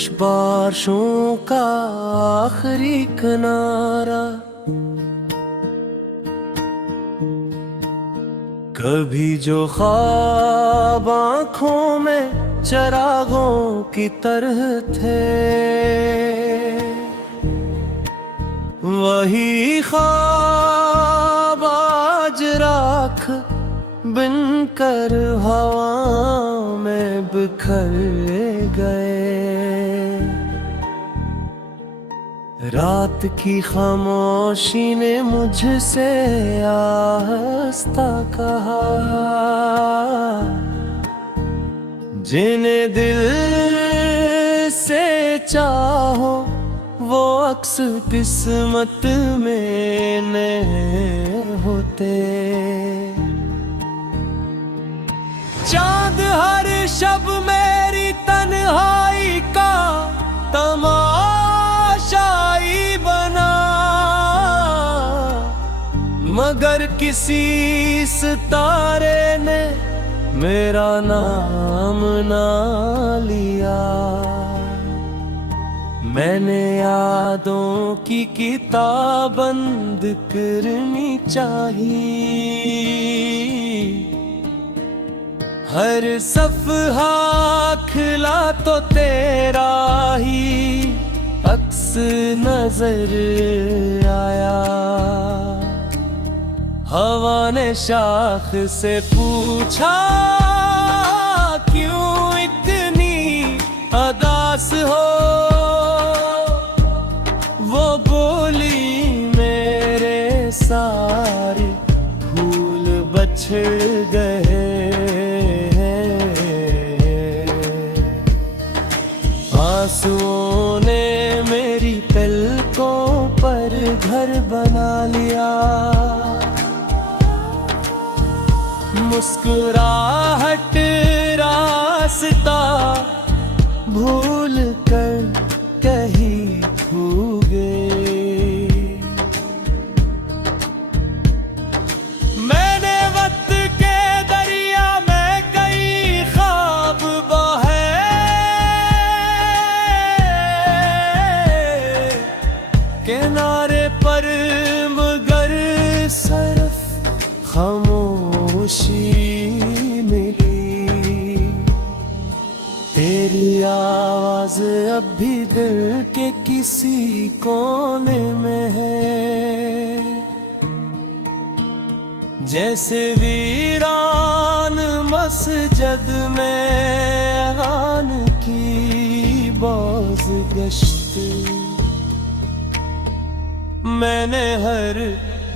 खामोश बारिशों का आखिरी किनारा, कभी जो ख्वाब आँखों में चरागों की तरह थे, वही ख्वाब आज राख बनकर हवा में बिखर गए। रात की खामोशी ने मुझसे आहिस्ता कहा, जिन्हें दिल से चाहो वो अक्स किस्मत में नहीं होते। चांद हर शब मेरी तन्हाई का तमाशाई बना, मगर किसी सितारे ने मेरा नाम ना लिया। मैंने यादों की किताब बंद करनी चाहिए, हर सफ़हा खिला तो तेरा ही अक्स नजर आया। हवा ने शाख से पूछा, क्यों इतनी अदास हो? वो बोली, मेरे सारे फूल बछड़ गए। आंसुओं ने मेरी पलकों पर घर बना लिया। मुस्कुराहट रास्ता भूल कर कहीं खो गई। मैंने वक्त के दरिया में कई ख्वाब बहे, किनारे पर मगर सिर्फ खामोशी मिली। तेरी आवाज अब भी दिल के किसी कोने में है, जैसे वीरान मस्जिद में अज़ान की बाज़गश्त। मैंने हर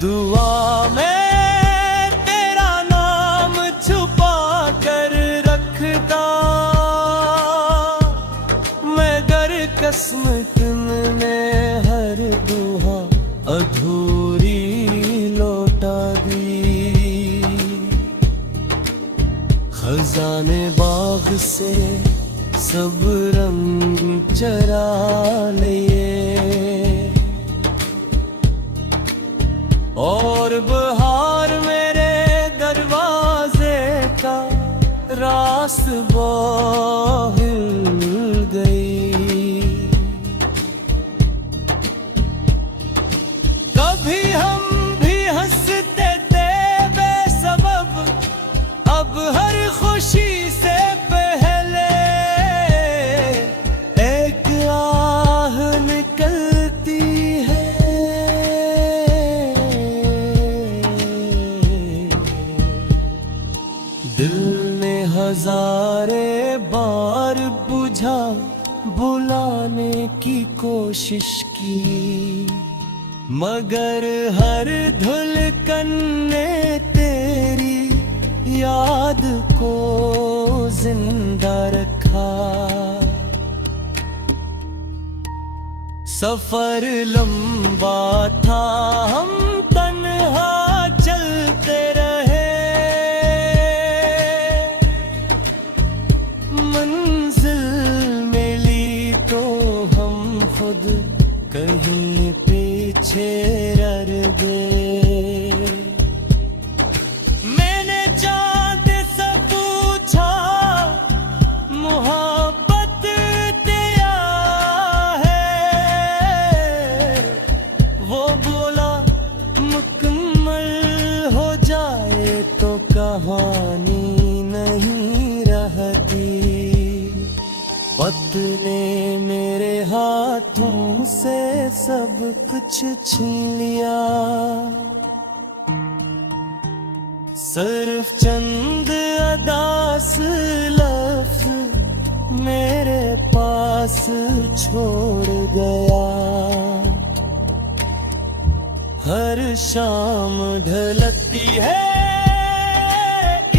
दुआ में तेरा नाम छुपा कर रखता, मगर किस्मत ने हर दुआ अधूरी लौटा दी। खजाने बाग से सब रंग चरा लिए, और बहार मेरे दरवाजे का रास्ता हिल गई। कभी हम भी हंसते थे बेसबब, अब हर खुशी से पहले एक आह निकलती है। दिल ने हजारे बार बुझा बुलाने की कोशिश की, मगर हर धुलकन ने तेरी याद को जिंदा रखा। सफर लंबा था, हम तन्हा चलते रहे, मंजिल मिली तो हम खुद कहीं पीछे रह गए। मैंने चांद से पूछा, मोहब्बत तेरा मुझसे सब कुछ छीन लिया। सिर्फ चंद अदास लफ्ज मेरे पास छोड़ गया। हर शाम ढलती है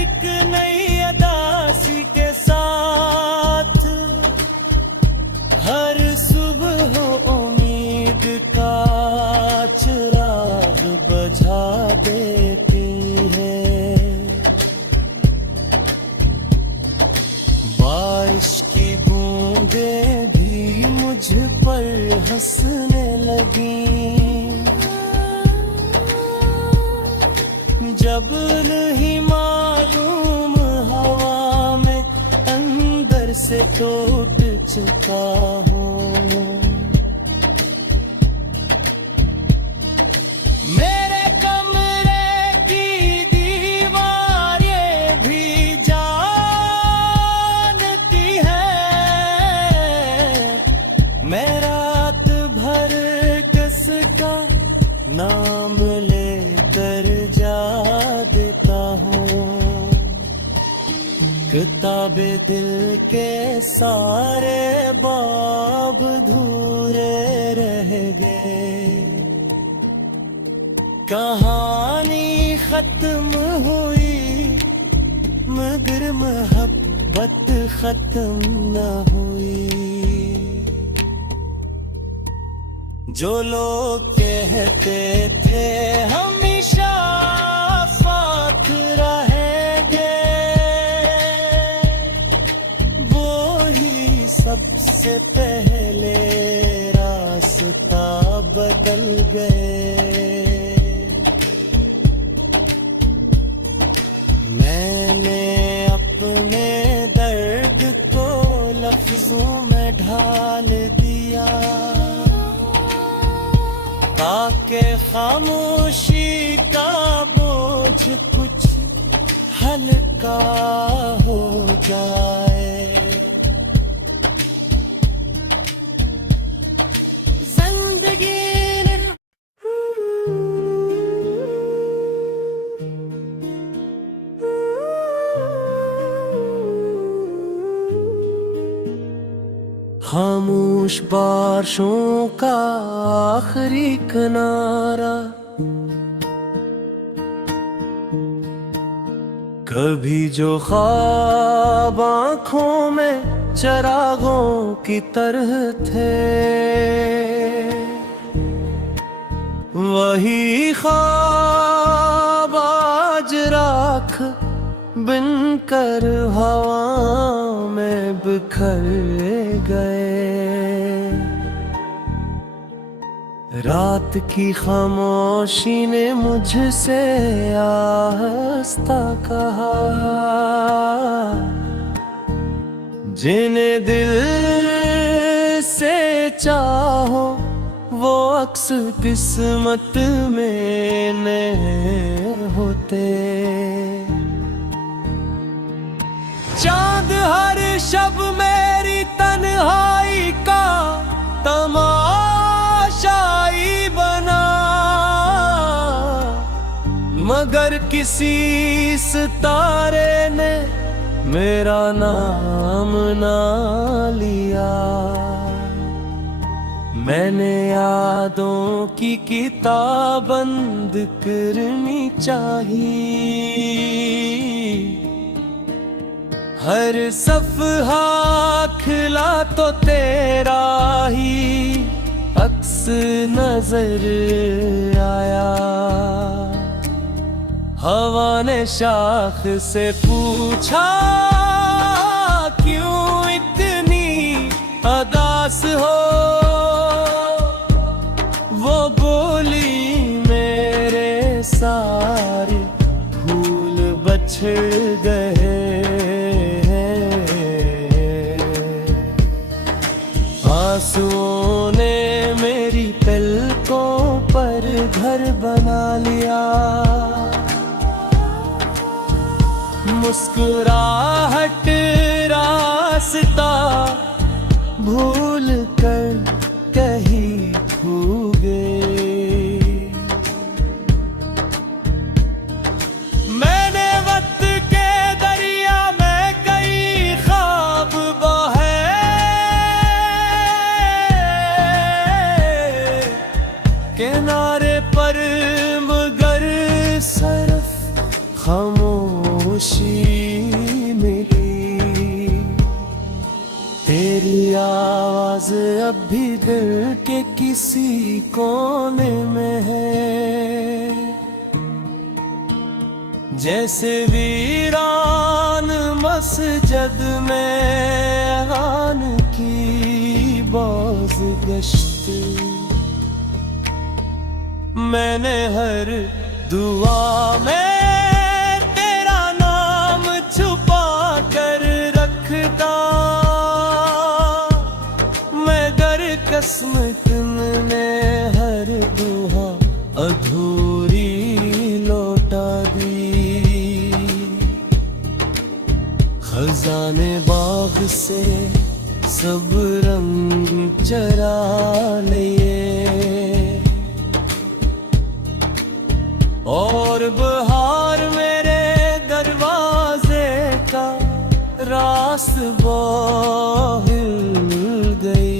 एक नई अदासी के साथ। हर सुबह उम्मीद का चिराग बुझा देती है। बारिश की बूंदें भी मुझ पर हंसने लगी। जब नहीं मालूम हवा में अंदर से टूट चुका हूँ। मेरे कमरे की दीवार ये भी जानती है, मैं रात भर किसका नाम लेकर जा देता हूँ। किताबे दिल के सारे बाब अधूरे रह गए। कहानी खत्म हुई मगर मोहब्बत खत्म न हुई। जो लोग कहते थे हमेशा साथ रहेंगे, वो ही सबसे पहले रास्ता बदल गए। मैंने अपने दर्द को लफ्जों में ढाल दिया, ताकि खामोशी का बोझ कुछ हल्का हो जाए। जिंदगी खामोश बारिशों का आखिरी किनारा, कभी जो ख्वाब आँखों में चिरागों की तरह थे, वही ख्वाब आज राख बनकर हवा में बिखर गए। रात की खामोशी ने मुझसे आहिस्ता कहा, जिन्हें दिल से चाहो वो अक्स किस्मत में नहीं होते। चांद हर शब मेरी तन्हाई का तमाशाई बना, मगर किसी सितारे ने मेरा नाम ना लिया। मैंने यादों की किताब बंद करनी चाहिए, हर सफ़हा खिला तो तेरा ही अक्स नजर आया। हवा ने शाख से पूछा, क्यों इतनी अदास हो? वो बोली, मेरे सारे फूल बछड़ गए। आंसुओं ने मेरी पलकों पर घर बना लिया। मुस्कुराहट रास्ता भूल कर कहीं किनारे पर मगर सरफ खामोशी मिली। तेरी आवाज अब भी दिल के किसी कोने में है, जैसे वीरान मस्जिद में अज़ान की बाज़गश्त। मैंने हर दुआ में तेरा नाम छुपा कर रखता, मगर कसम तुमने हर दुआ अधूरी लौटा दी। खजाने बाग से सब रंग चरा लिए, और बहार मेरे दरवाजे का रास्ता हिल गई।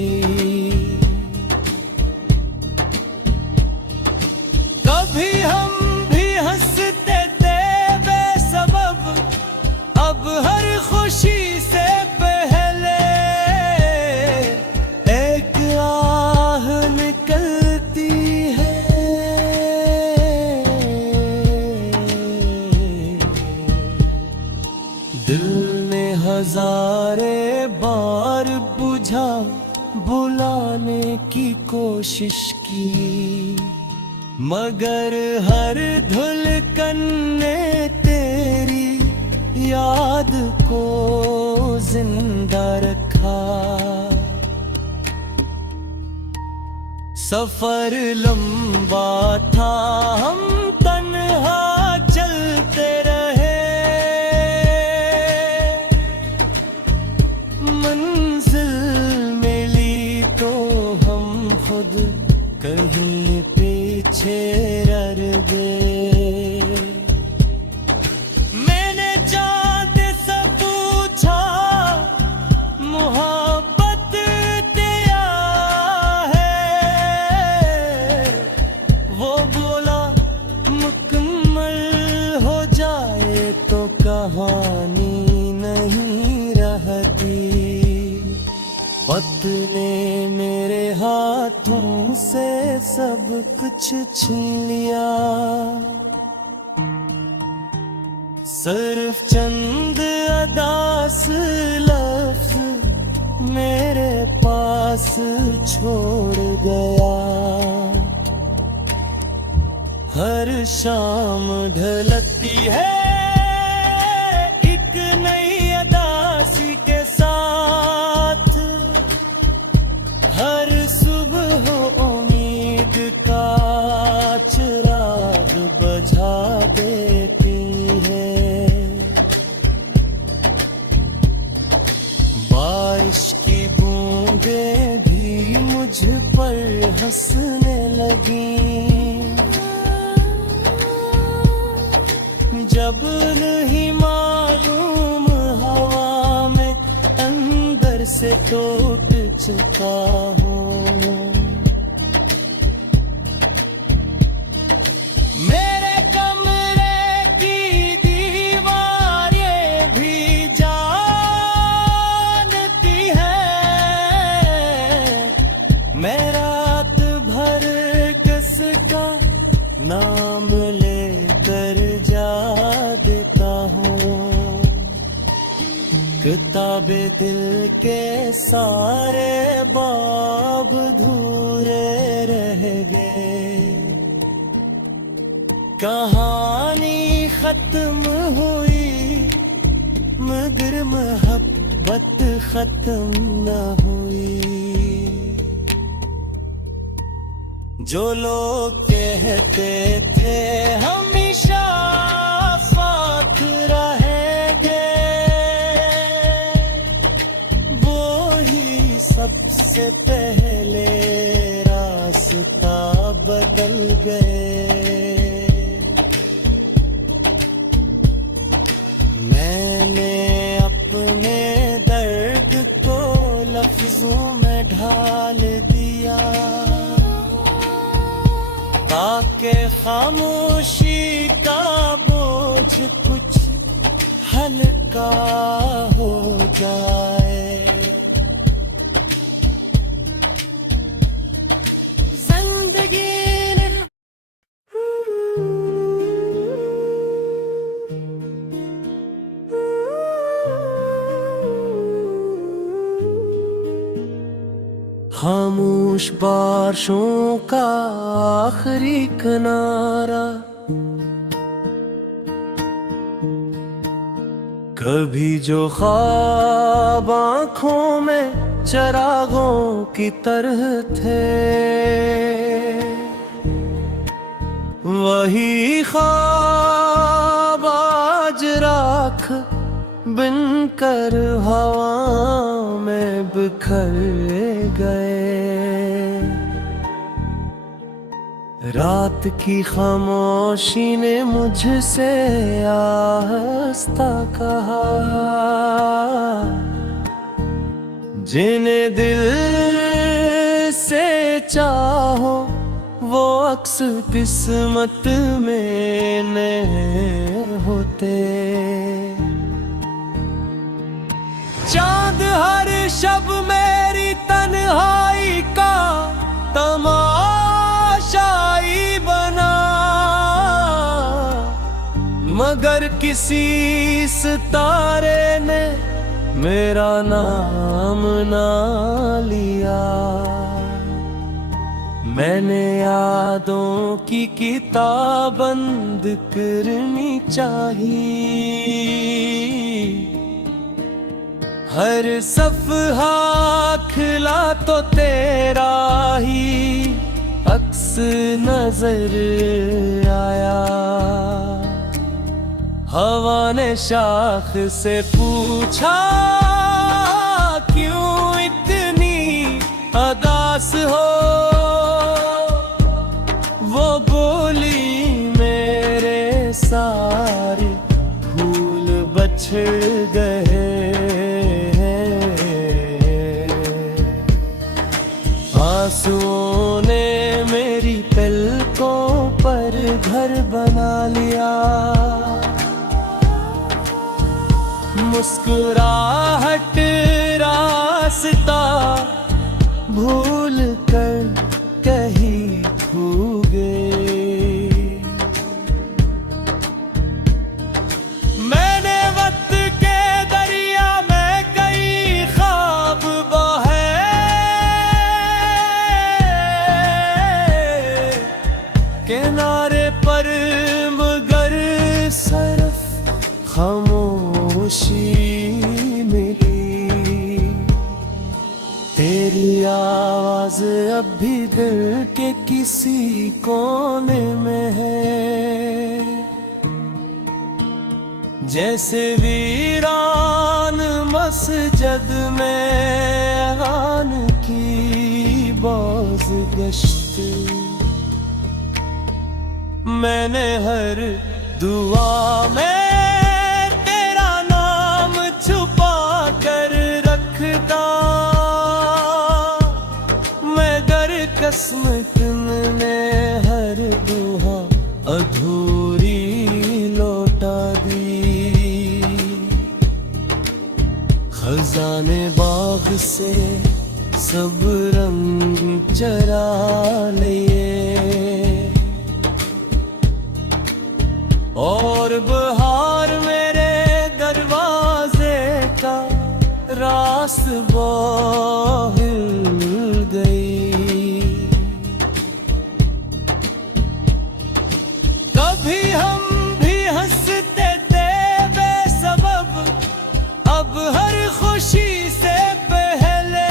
कभी हम भी हंसते थे बेसबब, अब हर खुशी से पहले एक आह निकलती है। दिल ने हजारे बार बुझा बुलाने की कोशिश की, मगर हर धुलकन ने तेरी याद को जिंदा रखा। सफर लंबा था, हम तन्हा चलते रहे, मंजिल मिली तो हम खुद कहीं पीछे रह गए। मैंने चाँद से पूछा मोहब्बत क्या है, वो बोला मुकम्मल हो जाए तो कहानी नहीं रहती। वक्त ने मेरे हाथों से सब कुछ छीन लिया, सिर्फ चंद अदास लफ्ज मेरे पास छोड़ गया। हर शाम ढलती है एक नई अदासी के साथ, हर सुबह उम्मीद का चिराग बुझा देती है। बारिश की बूंदें भी मुझ पर हंसने लगी, जब नहीं मालूम हवा में अंदर से टूट चुका हूँ। मेरे कमरे की दीवार ये भी जानती है, मैं रात भर किसका नाम लेकर जा देता हूँ। किताबे दिल के सारे बाब धूरे रह गए, कहानी खत्म हुई मगर मोहब्बत खत्म न हुई। जो लोग कहते थे हमेशा साथ रहेंगे, वो ही सबसे पहले रास्ता बदल गए। मैंने अपने दर्द को लफ्जों में ढाल दिया, ताकि खामोशी का बोझ कुछ हल्का हो जाए। खामोश बारिशों का आखिरी किनारा, कभी जो ख्वाब आँखों में चिरागों की तरह थे, वही ख्वाब आज राख बनकर हवा में बिखर गए। रात की खामोशी ने मुझसे आहिस्ता कहा, जिन्हें दिल से चाहो वो अक्स किस्मत में नहीं होते। चांद हर शब मेरी तन्हाई का तमाशाई बना, मगर किसी सितारे ने मेरा नाम ना लिया। मैंने यादों की किताब बंद करनी चाहिए, हर सफ़हा खिला तो तेरा ही अक्स नजर आया। हवा ने शाख से पूछा, क्यों इतनी अदास हो? वो बोली, मेरे सारे फूल बछड़ गए। आंसुओं ने मेरी पलकों पर घर बना लिया। मुस्कुराहट रास्ता भूल कर कहीं खो गए। मैंने वक्त के दरिया में कई ख्वाब बहे, किनारे पर मगर सिर्फ खामोशी मिली। तेरी आवाज अब भी दिल के किसी कोने में है, जैसे वीरान मस्जिद में अज़ान की बाज़गश्त। मैंने हर दुआ में तेरा नाम छुपा कर रखता, मगर किस्मत ने हर दुआ अधूरी लौटा दी। खजाने बाग से सब रंग चरा लिए, और बहार मेरे दरवाजे का रास्ता हिल गई। कभी हम भी हंसते थे बेसबब, अब हर खुशी से पहले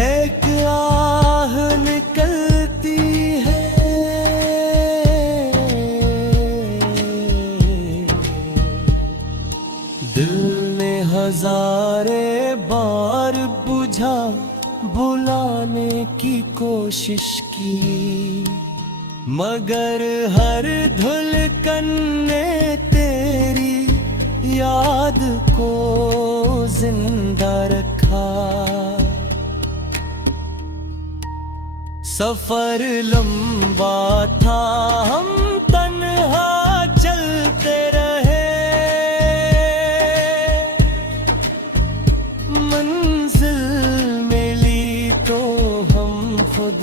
एक आह निकलती है। दिल ने हजारे बार बुझा बुलाने की कोशिश की, मगर हर धुलकन ने तेरी याद को जिंदा रखा। सफर लंबा था, हम तन्हा चलते रहे, मंजिल मिली तो हम खुद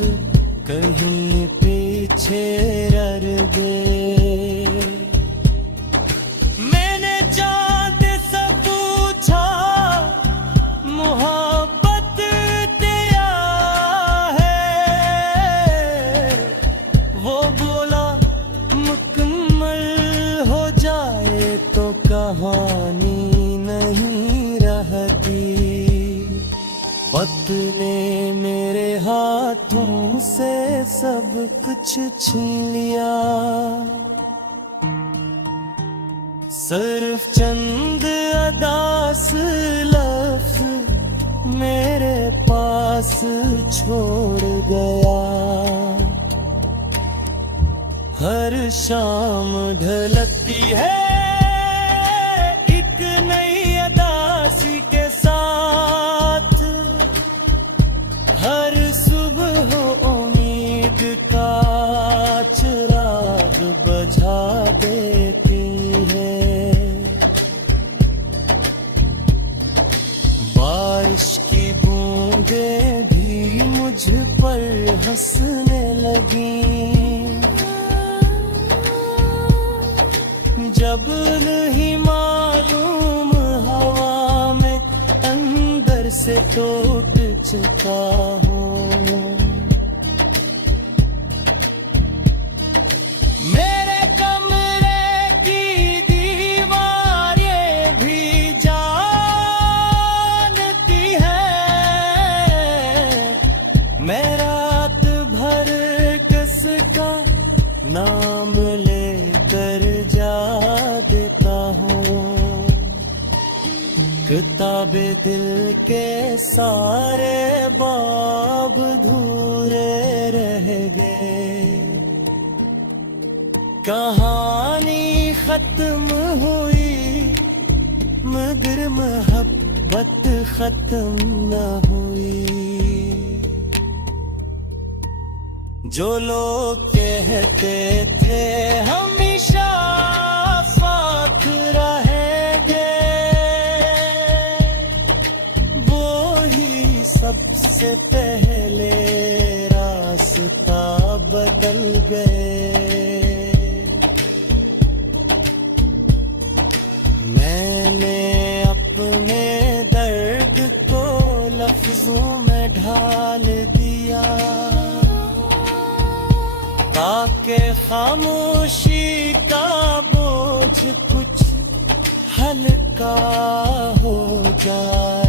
कहीं पीछे रह गए। मैंने चाँद से पूछा मोहब्बत तेरा है, वो बोला मुकम्मल हो जाए तो कहानी नहीं रहती। वक्त ने मेरे हाथों से सब कुछ छीन लिया, सिर्फ चंद अदास लफ्ज़ मेरे पास छोड़ गया। हर शाम ढलती है एक नई अदासी के साथ, हर सुबह उम्मीद का चिराग बुझा देती है। बारिश की बूंदें भी मुझ पर हंसने लगी, जब नहीं मालूम हवा में अंदर से टूट चुका हूँ। मेरे कमरे की दीवार ये भी जानती है, मैं रात भर किसका नाम लेकर जा देता हूँ। किताबे दिल के सारे बाब धूरे रह गए, कहानी खत्म हुई मगर मोहब्बत खत्म न हुई। जो लोग कहते थे हमेशा साथ रहेंगे, वो ही सबसे पहले रास्ता बदल गए। मैंने अपने दर्द को लफ्जों में ढाल दिया, ताकि खामोशी का बोझ कुछ हल्का हो जाए।